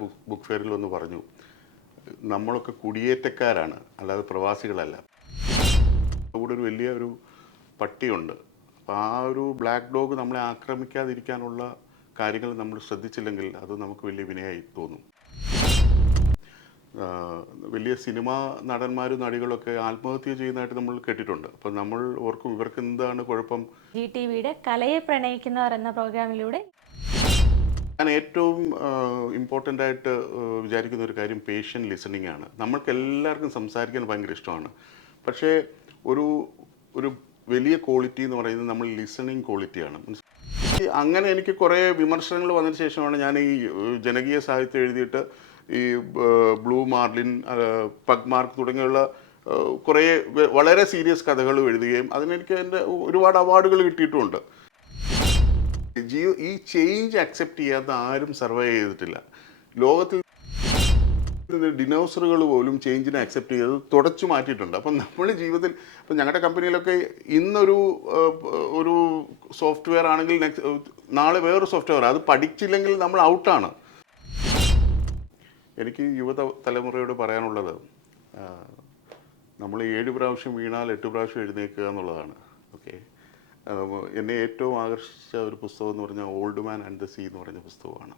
Book ഫെയറിൽ ഒന്ന് പറഞ്ഞു, നമ്മളൊക്കെ കുടിയേറ്റക്കാരാണ്, അല്ലാതെ പ്രവാസികളല്ല. അവിടെ ഒരു വലിയ ഒരു പട്ടിയുണ്ട്. അപ്പോൾ ആ ഒരു ബ്ലാക്ക് ഡോഗ് നമ്മളെ ആക്രമിക്കാതിരിക്കാനുള്ള കാര്യങ്ങൾ നമ്മൾ ശ്രദ്ധിച്ചില്ലെങ്കിൽ അത് നമുക്ക് വലിയ വിനയായി തോന്നും. വലിയ സിനിമാ നടന്മാരും നടികളൊക്കെ ആത്മഹത്യ ചെയ്യുന്നതായിട്ട് നമ്മൾ കേട്ടിട്ടുണ്ട്. അപ്പം നമ്മൾ ഓർക്കും ഇവർക്ക് എന്താണ് കുഴപ്പം. GTVയുടെ കലയെ പ്രണയിക്കുന്നവർ എന്ന പ്രോഗ്രാമിലൂടെ ഞാൻ ഏറ്റവും ഇമ്പോർട്ടൻ്റ് ആയിട്ട് വിചാരിക്കുന്ന ഒരു കാര്യം പേഷ്യൻ്റ് ലിസണിങ് ആണ്. നമ്മൾക്ക് എല്ലാവർക്കും സംസാരിക്കാൻ ഭയങ്കര ഇഷ്ടമാണ്. പക്ഷേ ഒരു ഒരു വലിയ ക്വാളിറ്റി എന്ന് പറയുന്നത് നമ്മൾ ലിസണിങ് ക്വാളിറ്റിയാണ്. അങ്ങനെ എനിക്ക് കുറേ വിമർശനങ്ങൾ വന്നതിന് ശേഷമാണ് ഞാൻ ഈ ജനകീയ സാഹിത്യം എഴുതിയിട്ട് ഈ ബ്ലൂ മാർലിൻ, പഗ്മാർക്ക് തുടങ്ങിയുള്ള കുറേ വളരെ സീരിയസ് കഥകൾ എഴുതുകയും അതിനെനിക്ക് എൻ്റെ ഒരുപാട് അവാർഡുകൾ കിട്ടിയിട്ടുമുണ്ട്. ഈ ചേഞ്ച് അക്സെപ്റ്റ് ചെയ്യാത്ത ആരും സർവൈവ് ചെയ്തിട്ടില്ല ലോകത്തിൽ. ഡിനോസറുകൾ പോലും ചേഞ്ചിനെ അക്സെപ്റ്റ് ചെയ്ത് തുടച്ചു മാറ്റിയിട്ടുണ്ട്. അപ്പം നമ്മൾ ജീവിതത്തിൽ ഇപ്പം ഞങ്ങളുടെ കമ്പനിയിലൊക്കെ ഇന്നൊരു ഒരു സോഫ്റ്റ്വെയർ ആണെങ്കിൽ നാളെ വേറൊരു സോഫ്റ്റ്വെയർ, അത് പഠിച്ചില്ലെങ്കിൽ നമ്മൾ ഔട്ടാണ്. എനിക്ക് തലമുറയോട് പറയാനുള്ളത്, നമ്മൾ 7 പ്രാവശ്യം വീണാൽ 8 പ്രാവശ്യം എഴുന്നേൽക്കുക എന്നുള്ളതാണ്. ഓക്കെ, എന്നെ ഏറ്റവും ആകർഷിച്ച ഒരു പുസ്തകം എന്ന് പറഞ്ഞാൽ old man and the sea എന്ന് പറഞ്ഞ പുസ്തകമാണ്.